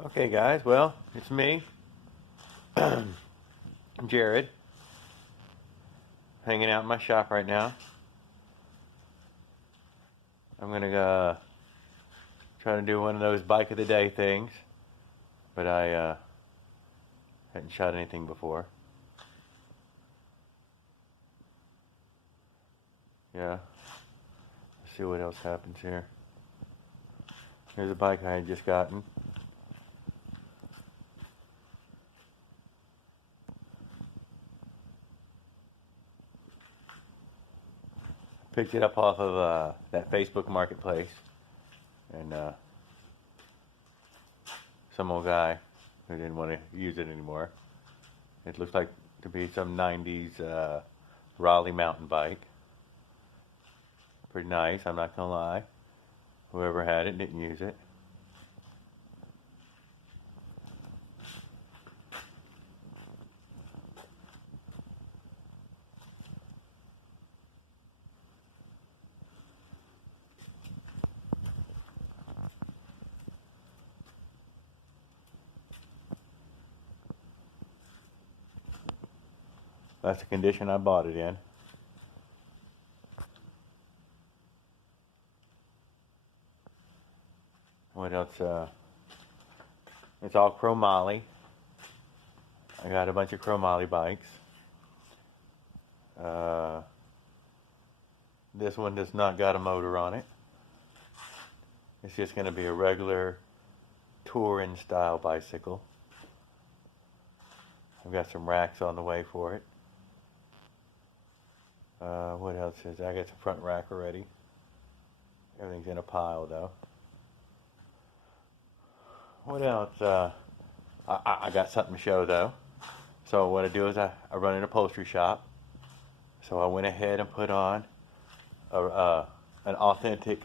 Okay, guys, well, it's me, Jared, hanging out in my shop right now. I'm gonna try to do one of those bike of the day things, but I hadn't shot anything before. Yeah, let's see what else happens here. Here's a bike I had just gotten. Picked it up off of that Facebook marketplace, and some old guy who didn't want to use it anymore. It looks like to be some 90s Raleigh mountain bike. Pretty nice, I'm not gonna lie. Whoever had it didn't use it. That's the condition I bought it in. What else? It's all chromoly. I got a bunch of chromoly bikes. This one does not got a motor on it. It's just going to be a regular touring style bicycle. I've got some racks on the way for it. What else is there? I got the front rack already. Everything's in a pile though. What else? I got something to show though. So what I do is I run an upholstery shop. So I went ahead and put on an authentic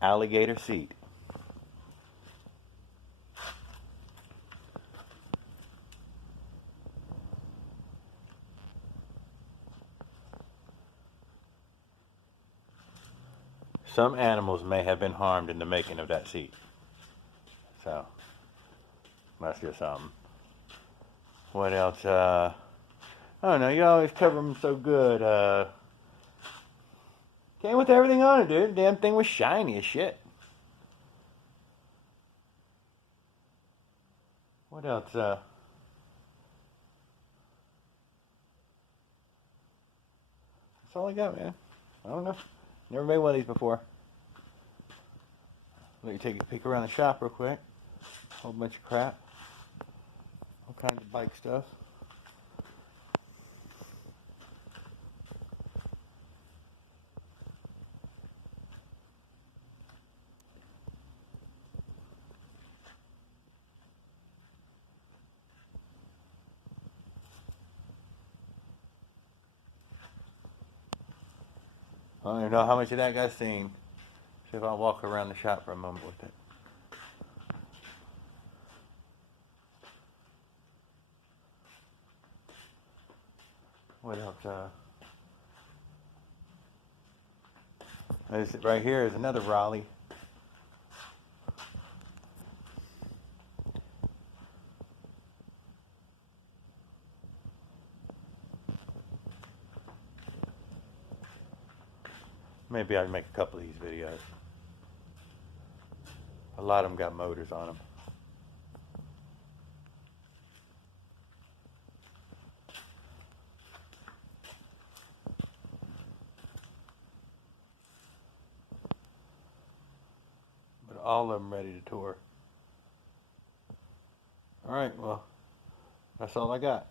alligator seat. Some animals may have been harmed in the making of that seat. So that's just something. What else? I don't know. You always cover them so good. Came with everything on it, dude. The damn thing was shiny as shit. What else? That's all I got, man. I don't know. Never made one of these before. Let you take a peek around the shop real quick. Whole bunch of crap. All kinds of bike stuff. I don't even know how much of that got seen. See if I'll walk around the shop for a moment with it. What else? This right here is another Raleigh. Maybe I'd make a couple of these videos. A lot of them got motors on them. But all of them ready to tour. Alright, well, that's all I got.